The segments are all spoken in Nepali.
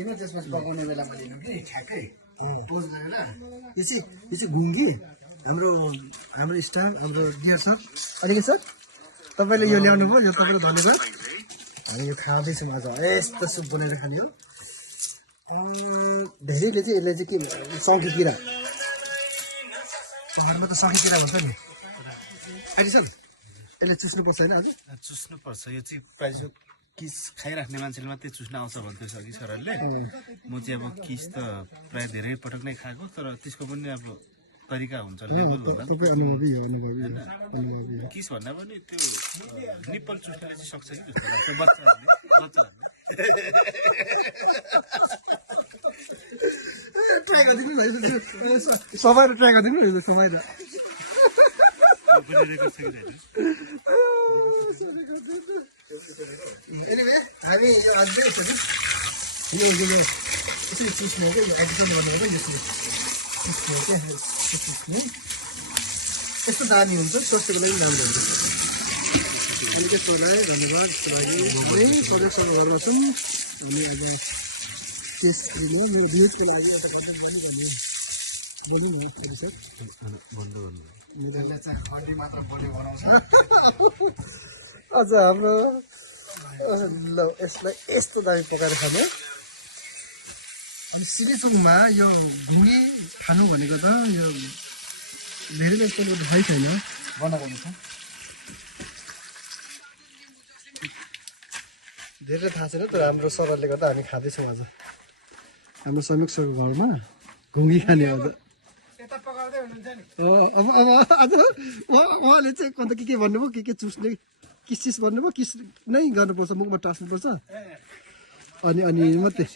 लिनु त्यसपछि पकाउने बेलामा लिनु कि ठ्याक्कै पोज गरेर यो चाहिँ गुङ्गी हाम्रो स्टाफ हाम्रो डियर सर अनि के सर तपाईँले यो ल्याउनु भयो यो तपाईँले भनेको हामी यो खाँदैछौँ आज यस्तो सुप बनाएर खाने हो धेरैले चाहिँ यसले चाहिँ के सङ्की किरा घरमा त सङ्की किरा भन्छ नि अहिले सर यसले चुस्नुपर्छ होइन आज चुस्नुपर्छ यो चाहिँ प्रायः किस खाइराख्ने मान्छेले मात्रै चुस्न आउँछ भन्थ्यो सघि सरहरूले म चाहिँ अब किस त प्रायः धेरै पटक नै खाएको तर त्यसको पनि अब तरिका हुन्छ लेभल होला किस भन्दा पनि त्यो निप्पल चुस्नेले चाहिँ सक्छ कि जस्तो लाग्छ बच्चाहरूले ट्राई गरिदिनु सबैले ट्राई गरिदिनु सबैले Anyway, हामी यो अझै छ नि यो यसरी चुस्ने हो क्या एक्जाम गर्नुको क्या यसरी चुस्ने हो क्या चुस्ने यस्तो दामी हुन्छ स्वास्थ्यको लागि राम्रो हुन्छ अनि त्यसको लागि धन्यवाद त्यसको लागि है सदस्यको घरमा छौँ हामी अब टेस्ट लिनु मेरो भिडियोको लागि एउटा कन्टेन्ट बनिरहने बोल्नु न सर हड्डी मात्र बोल्यो बनाउँछ आज हाम्रो ल यसलाई यस्तो दामी पकाएर खाने अनि सिरिसङमा यो घुमी खानु भनेको त यो धेरै जस्तो भइ छैन बनाएको छ धेरै थाहा छैन तर हाम्रो सरहरूले गर्दा हामी खाँदैछौँ आज हाम्रो समीक्षको घरमा घुमी खाने आज अब आज उहाँले चाहिँ अन्त के भन्नुभयो के चुस्ने किस चिज भन्नुभयो किस नै गर्नुपर्छ मुखमा टास्नुपर्छ अनि मात्रै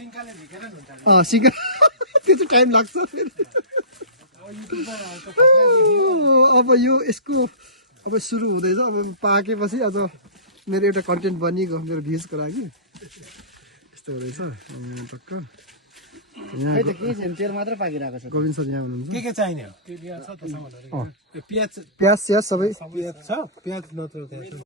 सिका त्यो चाहिँ टाइम लाग्छ अब यो यसको अब सुरु हुँदैछ अब पाकेपछि अझ मेरो एउटा कन्टेन्ट बनिएको मेरो भ्युजको लागि यस्तो हुँदैछ टक्क तेल मात्रै पाकिरहेको छ गोविन्द सर यहाँ हुनुहुन्छ के चाहिने हो प्याज स्याज सबै प्याज छ प्याज नत्र